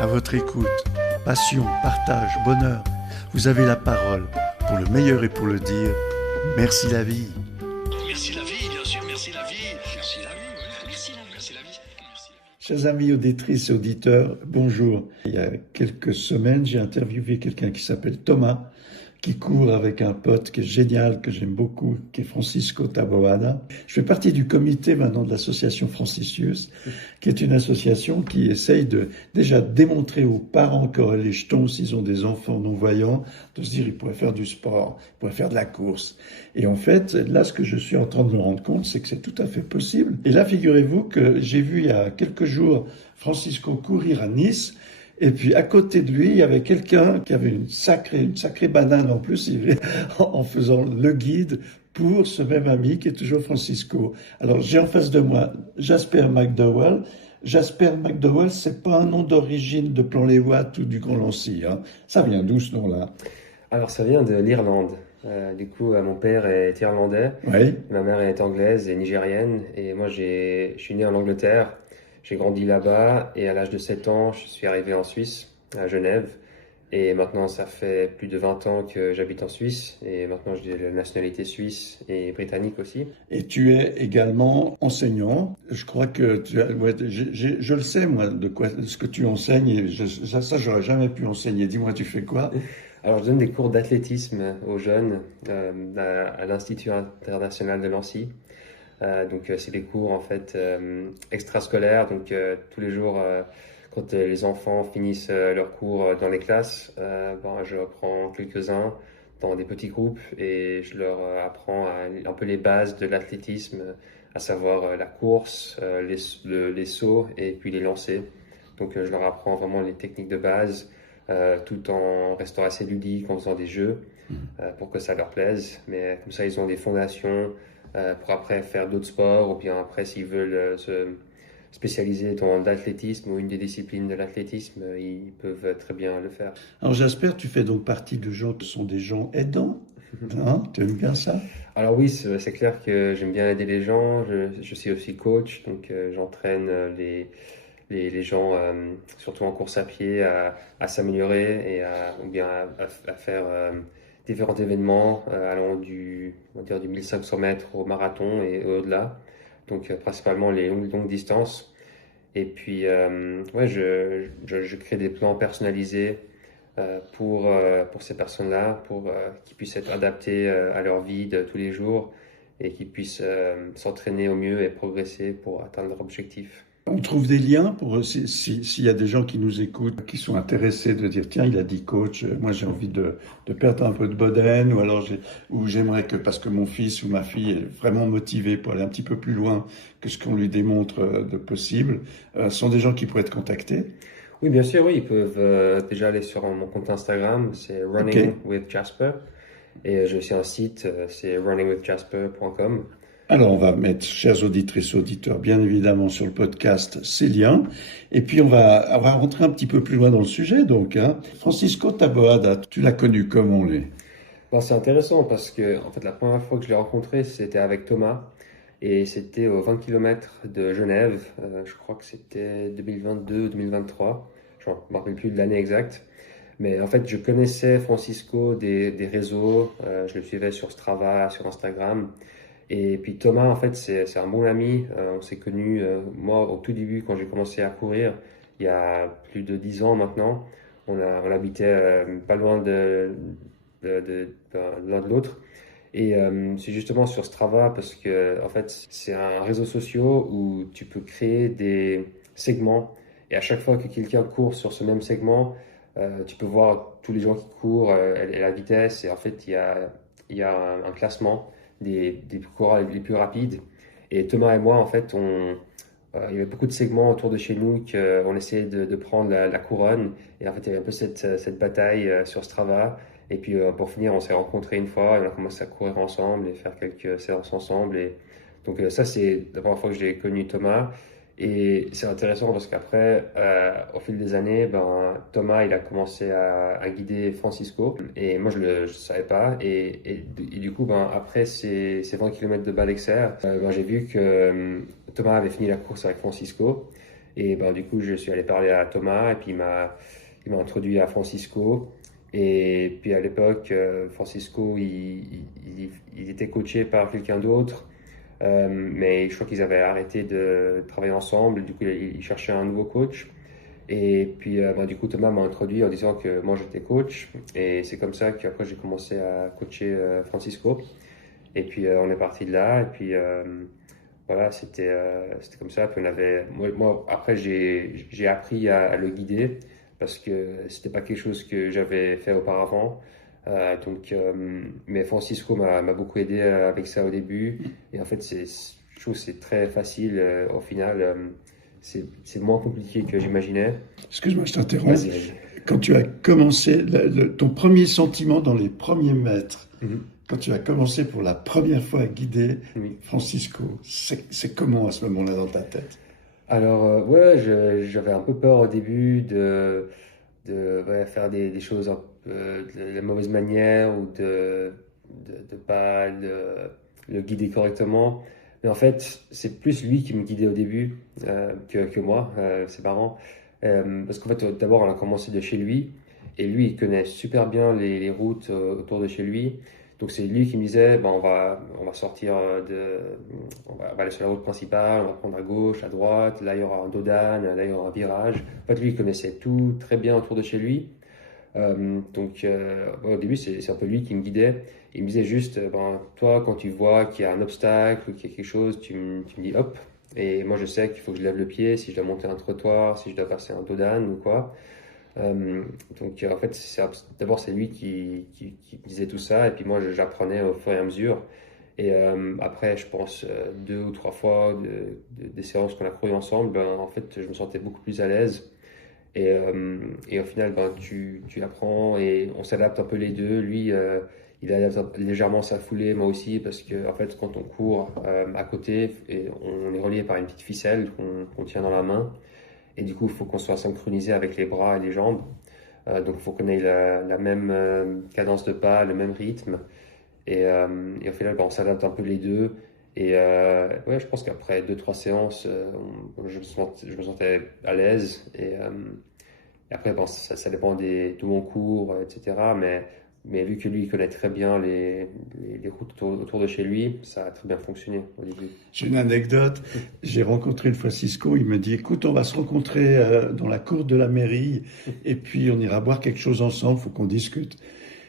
à votre écoute. Passion, partage, bonheur. Vous avez la parole pour le meilleur et pour le dire. Merci la vie. Merci la vie, bien sûr, merci la vie. Merci la vie, oui. Merci la vie. Merci la vie. Merci la vie. Chers amis auditrices et auditeurs, bonjour. Il y a quelques semaines, j'ai interviewé quelqu'un qui s'appelle Thomas, qui court avec un pote qui est génial, que j'aime beaucoup, qui est Francisco Taboada. Je fais partie du comité maintenant de l'association Francisius, qui est une association qui essaye de déjà démontrer aux parents qui auraient les jetons, s'ils ont des enfants non-voyants, de se dire ils pourraient faire du sport, ils pourraient faire de la course. Et en fait, là, ce que je suis en train de me rendre compte, c'est que c'est tout à fait possible. Et là, figurez-vous que j'ai vu il y a quelques jours Francisco courir à Nice. Et puis à côté de lui, il y avait quelqu'un qui avait une sacrée banane en plus, en faisant le guide pour ce même ami qui est toujours Francisco. Alors j'ai en face de moi Jasper McDowell. Jasper McDowell, c'est pas un nom d'origine de Plan-les-Ouates ou du Grand Lancy, hein. Ça vient d'où ce nom-là? Alors ça vient de l'Irlande. Du coup, mon père est irlandais, Oui. ma mère est anglaise et nigérienne, et moi je suis né en Angleterre. J'ai grandi là-bas et à l'âge de 7 ans, je suis arrivé en Suisse, à Genève. Et maintenant, ça fait plus de 20 ans que j'habite en Suisse. Et maintenant, j'ai la nationalité suisse et britannique aussi. Et tu es également enseignant. Je crois que je le sais, moi, de ce que tu enseignes. Et ça, j'aurais jamais pu enseigner. Dis-moi, tu fais quoi? Alors, je donne des cours d'athlétisme aux jeunes à l'Institut international de Nancy. Donc c'est des cours en fait extrascolaires, donc tous les jours quand les enfants finissent leurs cours dans les classes, je reprends quelques-uns dans des petits groupes et je leur apprends un peu les bases de l'athlétisme, à savoir la course, les sauts et puis les lancers. Donc je leur apprends vraiment les techniques de base tout en restant assez ludique, en faisant des jeux pour que ça leur plaise, mais comme ça ils ont des fondations pour après faire d'autres sports, ou bien après s'ils veulent se spécialiser dans l'athlétisme ou une des disciplines de l'athlétisme, ils peuvent très bien le faire. Alors j'espère, tu fais donc partie de gens qui sont des gens aidants, hein? Tu aimes bien ça? Alors oui, c'est clair que j'aime bien aider les gens, je suis aussi coach, donc j'entraîne les gens, surtout en course à pied, à s'améliorer et ou bien à faire différents événements allant on va dire du 1500 mètres au marathon et au-delà. Donc principalement les longues distances. Et puis je crée des plans personnalisés pour ces personnes-là, pour qu'ils puissent être adaptés à leur vie de tous les jours et qu'ils puissent s'entraîner au mieux et progresser pour atteindre leur objectif. On trouve des liens pour s'il y a des gens qui nous écoutent, qui sont intéressés de dire tiens, il a dit coach, moi j'ai envie de perdre un peu de bedaine, ou alors j'aimerais que, parce que mon fils ou ma fille est vraiment motivé pour aller un petit peu plus loin que ce qu'on lui démontre de possible, sont des gens qui pourraient être contactés. Oui, bien sûr, oui, ils peuvent déjà aller sur mon compte Instagram, c'est Running with Jasper, et j'ai aussi un site, c'est runningwithjasper.com. Alors, on va mettre, chers auditrices et auditeurs, bien évidemment sur le podcast ces liens. Et puis, on va rentrer un petit peu plus loin dans le sujet. Donc, hein. Francisco Taboada, tu l'as connu comment, lui? Bon, c'est intéressant parce que en fait, la première fois que je l'ai rencontré, c'était avec Thomas. Et c'était aux 20 km de Genève. Je crois que c'était 2022 ou 2023. Je ne me rappelle plus de l'année exacte. Mais en fait, je connaissais Francisco des réseaux. Je le suivais sur Strava, sur Instagram. Et puis Thomas, en fait, c'est un bon ami. On s'est connus, moi, au tout début, quand j'ai commencé à courir, il y a plus de 10 ans maintenant. On habitait pas loin l'un de l'autre. Et c'est justement sur Strava parce que, en fait, c'est un réseau social où tu peux créer des segments. Et à chaque fois que quelqu'un court sur ce même segment, tu peux voir tous les gens qui courent et la vitesse. Et en fait, il y a un classement des coureurs les plus rapides. Et Thomas et moi, en fait, il y avait beaucoup de segments autour de chez nous qu'on essayait de prendre la couronne. Et en fait, il y avait un peu cette bataille sur Strava. Et puis, pour finir, on s'est rencontrés une fois, et on a commencé à courir ensemble et faire quelques séances ensemble. Et donc, ça, c'est la première fois que j'ai connu Thomas. Et c'est intéressant parce qu'après, au fil des années, Thomas, il a commencé à guider Francisco. Et moi, je ne savais pas. Et du coup, après ces 20 km de Bas d'Exer, j'ai vu que Thomas avait fini la course avec Francisco. Et du coup, je suis allé parler à Thomas et puis il m'a introduit à Francisco. Et puis à l'époque, Francisco, il était coaché par quelqu'un d'autre. Mais je crois qu'ils avaient arrêté de travailler ensemble. Du coup, il cherchait un nouveau coach. Et puis, du coup, Thomas m'a introduit en disant que moi, j'étais coach. Et c'est comme ça qu'après, j'ai commencé à coacher Francisco. Et puis, on est parti de là. Et puis, voilà, c'était comme ça. Puis, moi après, j'ai appris à le guider parce que c'était pas quelque chose que j'avais fait auparavant. Mais Francisco m'a beaucoup aidé avec ça au début. Et en fait, je trouve que c'est très facile au final. C'est moins compliqué que j'imaginais. Excuse-moi, je t'interromps. Vas-y. Quand tu as commencé, ton premier sentiment dans les premiers mètres, quand tu as commencé pour la première fois à guider Oui. Francisco, c'est comment à ce moment-là dans ta tête? Alors, ouais, j'avais un peu peur au début ouais, faire des choses un peu de la mauvaise manière ou de pas le guider correctement. Mais en fait, c'est plus lui qui me guidait au début que moi. C'est marrant. Parce qu'en fait, d'abord, on a commencé de chez lui. Et lui, il connaît super bien les routes autour de chez lui. Donc, c'est lui qui me disait, on va sortir on va aller sur la route principale, on va prendre à gauche, à droite. Là, il y aura un dodan, là, il y aura un virage. En fait, lui, il connaissait tout très bien autour de chez lui. Ouais, au début, c'est un peu lui qui me guidait. Il me disait juste, toi, quand tu vois qu'il y a un obstacle ou qu'il y a quelque chose, tu me dis hop. Et moi, je sais qu'il faut que je lève le pied si je dois monter un trottoir, si je dois passer un dodan ou quoi. En fait, d'abord, c'est lui qui me disait tout ça. Et puis moi, j'apprenais au fur et à mesure. Et après, je pense 2 ou 3 fois des séances qu'on a courues ensemble, en fait, je me sentais beaucoup plus à l'aise. Et au final, tu apprends et on s'adapte un peu les deux. Lui, il adapte légèrement sa foulée, moi aussi, parce que en fait, quand on court à côté, on est relié par une petite ficelle qu'on tient dans la main. Et du coup, il faut qu'on soit synchronisé avec les bras et les jambes. Donc, il faut qu'on ait la même cadence de pas, le même rythme. Et au final, on s'adapte un peu les deux. Et ouais, je pense qu'après 2, 3 séances, je me sentais à l'aise. Et après, ça dépend de mon cours, etc. Mais vu que lui, il connaît très bien les routes autour de chez lui, ça a très bien fonctionné au début. J'ai une anecdote. J'ai rencontré une fois Cisco. Il me dit, écoute, on va se rencontrer dans la cour de la mairie et puis on ira boire quelque chose ensemble, faut qu'on discute.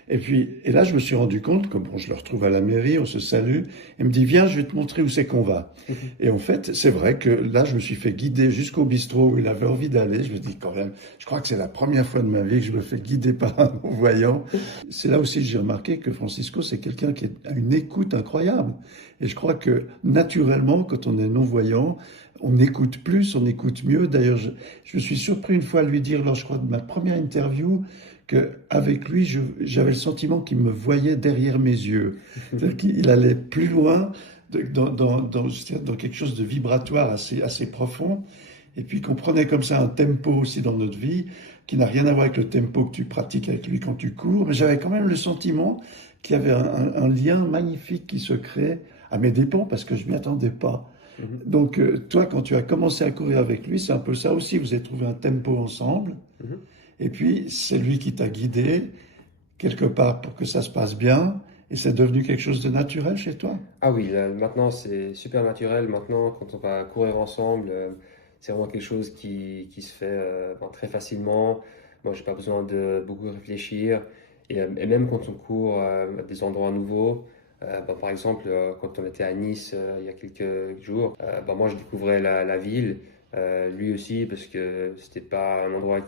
Et là, je me suis rendu compte, comme bon, je le retrouve à la mairie, on se salue, il me dit, viens, je vais te montrer où c'est qu'on va. Et en fait, c'est vrai que là, je me suis fait guider jusqu'au bistrot où il avait envie d'aller. Je me dis, quand même, je crois que c'est la première fois de ma vie que je me fais guider par un non-voyant. C'est là aussi que j'ai remarqué que Francisco, c'est quelqu'un qui a une écoute incroyable. Et je crois que naturellement, quand on est non-voyant, on écoute plus, on écoute mieux. D'ailleurs, je me suis surpris une fois à lui dire, lors, je crois, de ma première interview, qu'avec lui, j'avais le sentiment qu'il me voyait derrière mes yeux. C'est-à-dire qu'il allait plus loin dans quelque chose de vibratoire assez profond. Et puis qu'on prenait comme ça un tempo aussi dans notre vie, qui n'a rien à voir avec le tempo que tu pratiques avec lui quand tu cours. Mais j'avais quand même le sentiment qu'il y avait un lien magnifique qui se crée à mes dépens, parce que je ne m'y attendais pas. Donc, toi, quand tu as commencé à courir avec lui, c'est un peu ça aussi. Vous avez trouvé un tempo ensemble. Et puis, c'est lui qui t'a guidé quelque part pour que ça se passe bien. Et c'est devenu quelque chose de naturel chez toi. Ah oui, là, maintenant c'est super naturel. Maintenant, quand on va courir ensemble, c'est vraiment quelque chose qui se fait très facilement. Moi, j'ai pas besoin de beaucoup réfléchir. Et même quand on court à des endroits nouveaux, par exemple, quand on était à Nice il y a quelques jours, moi je découvrais la ville, lui aussi, parce que c'était pas un endroit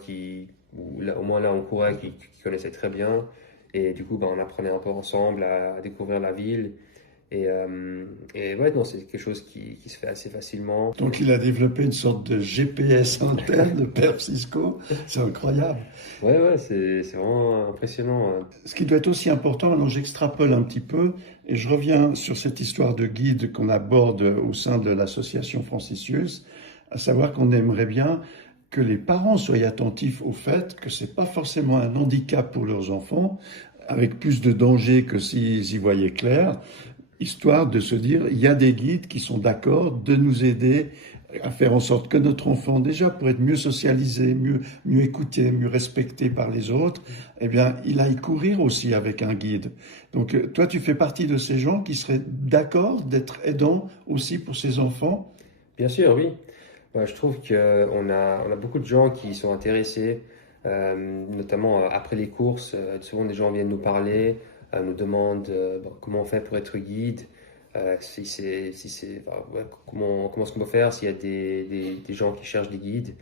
où au moins là on courait, qui connaissait très bien. Et du coup, on apprenait un peu ensemble à découvrir la ville. Et ouais, non, c'est quelque chose qui se fait assez facilement. Donc il a développé une sorte de GPS interne de Père Cisco. C'est incroyable. Ouais, c'est vraiment impressionnant. Ce qui doit être aussi important, maintenant j'extrapole un petit peu, et je reviens sur cette histoire de guide qu'on aborde au sein de l'association Francisius, à savoir qu'on aimerait bien que les parents soient attentifs au fait que c'est pas forcément un handicap pour leurs enfants, avec plus de danger que s'ils y voyaient clair, histoire de se dire, il y a des guides qui sont d'accord de nous aider à faire en sorte que notre enfant, déjà pour être mieux socialisé, mieux écouté, mieux respecté par les autres, eh bien, il aille courir aussi avec un guide. Donc, toi, tu fais partie de ces gens qui seraient d'accord d'être aidants aussi pour ces enfants? Bien sûr, oui. Ouais, je trouve qu'on a beaucoup de gens qui sont intéressés, notamment après les courses. Souvent, des gens viennent nous parler, nous demandent bon, comment on fait pour être guide, enfin, ouais, comment est-ce qu'on peut faire s'il y a des gens qui cherchent des guides,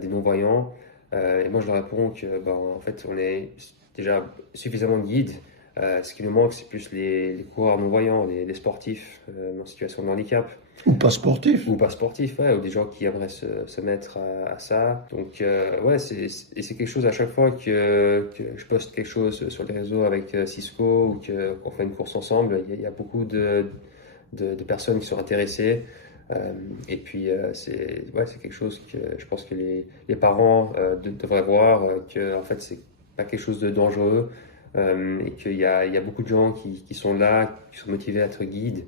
des non-voyants. Et moi, je leur réponds que, bon, en fait, on est déjà suffisamment de guides. Ce qui nous manque, c'est plus les coureurs non-voyants, les sportifs en situation de handicap. Ou pas sportif? Ou pas sportifs, ouais, ou des gens qui aimeraient se mettre à ça. Donc, ouais, et c'est quelque chose à chaque fois que je poste quelque chose sur les réseaux avec Cisco ou qu'on fait une course ensemble, il y a beaucoup de personnes qui sont intéressées. Et puis, c'est quelque chose que je pense que les parents devraient voir, que en fait, c'est pas quelque chose de dangereux, et qu'il y a beaucoup de gens qui sont là, qui sont motivés à être guides.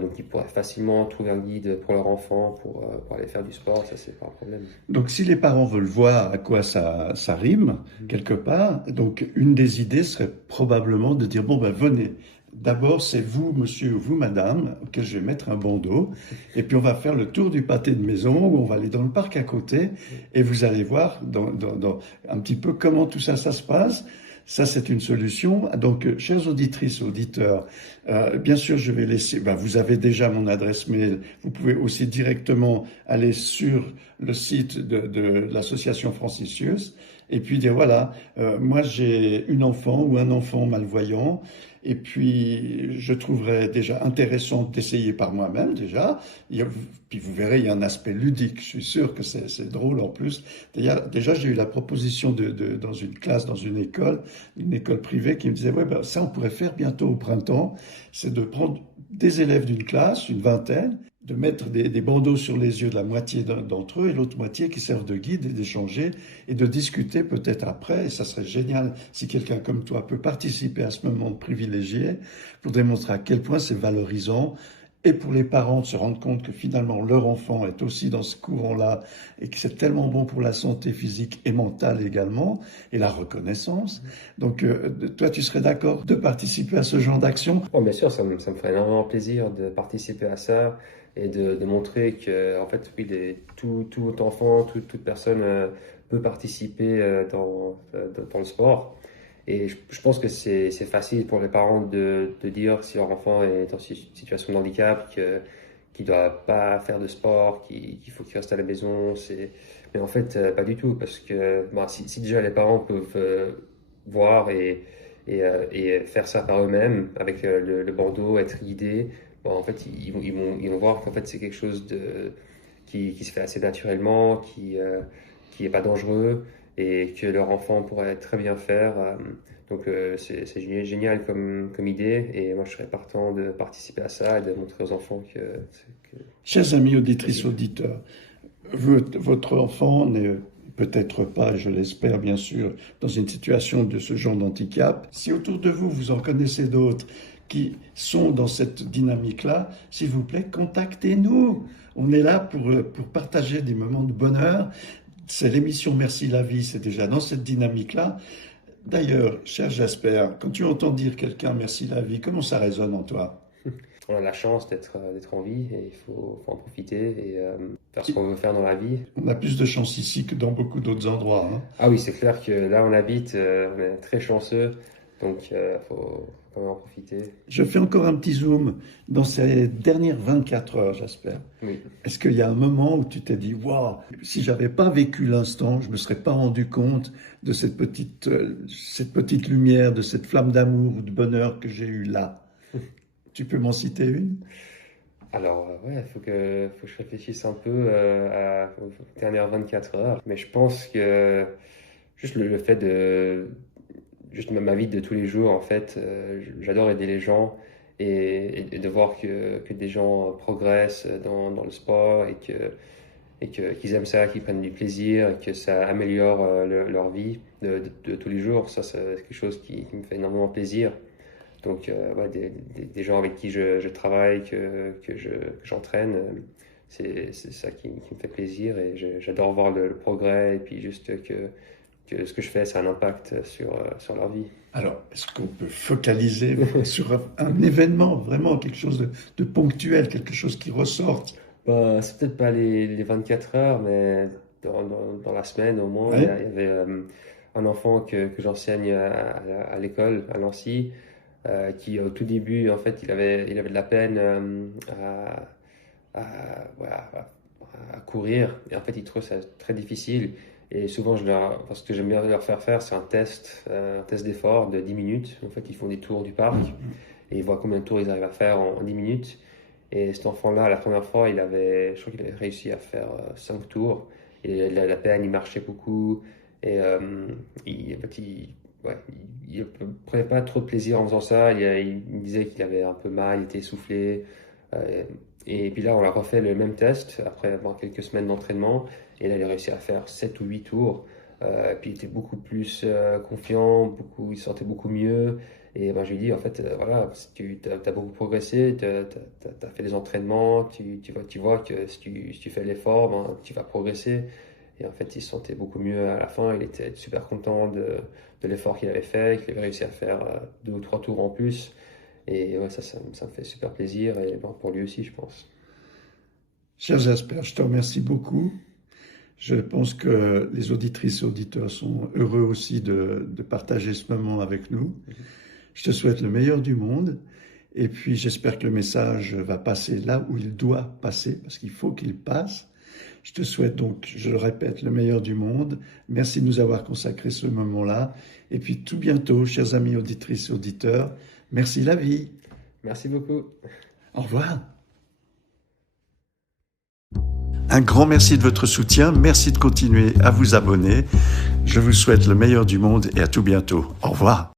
Donc, ils pourraient facilement trouver un guide pour leur enfant pour aller faire du sport, ça, c'est pas un problème. Donc, si les parents veulent voir à quoi ça rime, quelque part, donc une des idées serait probablement de dire, bon, ben venez. D'abord, c'est vous, monsieur, ou vous, madame, que je vais mettre un bandeau, et puis on va faire le tour du pâté de maison, ou on va aller dans le parc à côté, et vous allez voir un petit peu comment tout ça se passe. Ça, c'est une solution. Donc, chères auditrices, auditeurs, bien sûr, je vais laisser, vous avez déjà mon adresse mail. Vous pouvez aussi directement aller sur le site de l'association Francisius et puis dire, voilà, moi j'ai une enfant ou un enfant malvoyant. Et puis, je trouverais déjà intéressant d'essayer par moi-même déjà. Puis vous verrez, il y a un aspect ludique. Je suis sûr que c'est drôle en plus. Déjà, j'ai eu la proposition dans une classe, dans une école privée, qui me disait, ouais, ben, ça, on pourrait faire bientôt au printemps. C'est de prendre des élèves d'une classe, une vingtaine, de mettre des bandeaux sur les yeux de la moitié d'entre eux et l'autre moitié qui servent de guide et d'échanger et de discuter peut-être après. Et ça serait génial si quelqu'un comme toi peut participer à ce moment privilégié pour démontrer à quel point c'est valorisant et pour les parents de se rendre compte que finalement leur enfant est aussi dans ce courant-là et que c'est tellement bon pour la santé physique et mentale également et la reconnaissance. Donc toi, tu serais d'accord de participer à ce genre d'action? Bon, bien sûr, ça me ferait énormément plaisir de participer à ça et de montrer que, en fait, oui, tout enfant, toute personne peut participer dans le sport. Et je pense que c'est facile pour les parents de dire si leur enfant est en situation de handicap, qu'il ne doit pas faire de sport, qu'il faut qu'il reste à la maison. Mais en fait, pas du tout, parce que si déjà les parents peuvent voir et faire ça par eux-mêmes, avec le bandeau, être guidés, bon, en fait, ils vont voir qu'en fait, c'est quelque chose qui se fait assez naturellement, qui est pas dangereux et que leur enfant pourrait très bien faire. Donc c'est génial comme idée et moi je serais partant de participer à ça et de montrer aux enfants que... Chers amis auditrices, auditeurs, votre enfant n'est peut-être pas, je l'espère bien sûr, dans une situation de ce genre d'handicap. Si autour de vous, vous en connaissez d'autres qui sont dans cette dynamique-là, s'il vous plaît, contactez-nous. On est là pour partager des moments de bonheur. C'est l'émission Merci la vie, c'est déjà dans cette dynamique-là. D'ailleurs, cher Jasper, quand tu entends dire quelqu'un Merci la vie, comment ça résonne en toi? On a la chance d'être en vie et il faut en profiter et faire ce qu'on veut faire dans la vie. On a plus de chance ici que dans beaucoup d'autres endroits. Hein. Ah oui, c'est clair que là où on habite, on est très chanceux, donc il faut quand même en profiter. Je fais encore un petit zoom dans ces dernières 24 heures, Jasper. Oui. Est-ce qu'il y a un moment où tu t'es dit, waouh, si j'avais pas vécu l'instant, je me serais pas rendu compte de cette petite lumière, de cette flamme d'amour ou de bonheur que j'ai eue là? Tu peux m'en citer une? Alors, ouais, il faut que je réfléchisse un peu aux dernières 24 heures. Mais je pense que juste le fait juste ma vie de tous les jours, en fait, j'adore aider les gens et de voir que des gens progressent dans le sport et qu'ils aiment ça, qu'ils prennent du plaisir et que ça améliore leur vie de tous les jours. Ça, c'est quelque chose qui me fait énormément plaisir. Donc, ouais, des gens avec qui je travaille, que j'entraîne, c'est ça qui me fait plaisir et j'adore voir le progrès et puis juste que ce que je fais, ça a un impact sur leur vie. Alors, est-ce qu'on peut focaliser sur un événement, vraiment quelque chose de ponctuel, quelque chose qui ressorte? Bah, c'est peut-être pas les 24 heures, mais dans la semaine au moins, Ouais. il y avait un enfant que j'enseigne à l'école, à Nancy, qui au tout début, en fait, il avait de la peine voilà, à courir. Et en fait, il trouve ça très difficile. Et souvent, ce que j'aime bien leur faire, c'est un test d'effort de 10 minutes. En fait, ils font des tours du parc et ils voient combien de tours ils arrivent à faire en 10 minutes. Et cet enfant-là, la première fois, je crois qu'il avait réussi à faire 5 tours. Et la peine, il marchait beaucoup. Et en fait, il prenait pas trop de plaisir en faisant ça. Il me disait qu'il avait un peu mal, il était essoufflé. Et puis là, on a refait le même test après avoir quelques semaines d'entraînement. Et là, il a réussi à faire 7 ou 8 tours. Puis il était beaucoup plus confiant, il se sentait beaucoup mieux. Et ben, je lui ai dit, en fait, voilà, si tu as beaucoup progressé, tu as fait des entraînements, tu vois que si tu fais l'effort, ben, tu vas progresser. Et en fait, il se sentait beaucoup mieux à la fin. Il était super content de l'effort qu'il avait fait, qu'il avait réussi à faire 2 ou 3 tours en plus. Et ouais, ça me fait super plaisir. Et ben, pour lui aussi, je pense. Cher Jasper, je te remercie beaucoup. Je pense que les auditrices et auditeurs sont heureux aussi de partager ce moment avec nous. Je te souhaite le meilleur du monde. Et puis, j'espère que le message va passer là où il doit passer, parce qu'il faut qu'il passe. Je te souhaite donc, je le répète, le meilleur du monde. Merci de nous avoir consacré ce moment-là. Et puis, tout bientôt, chers amis auditrices et auditeurs, merci la vie. Merci beaucoup. Au revoir. Un grand merci de votre soutien. Merci de continuer à vous abonner. Je vous souhaite le meilleur du monde et à tout bientôt. Au revoir.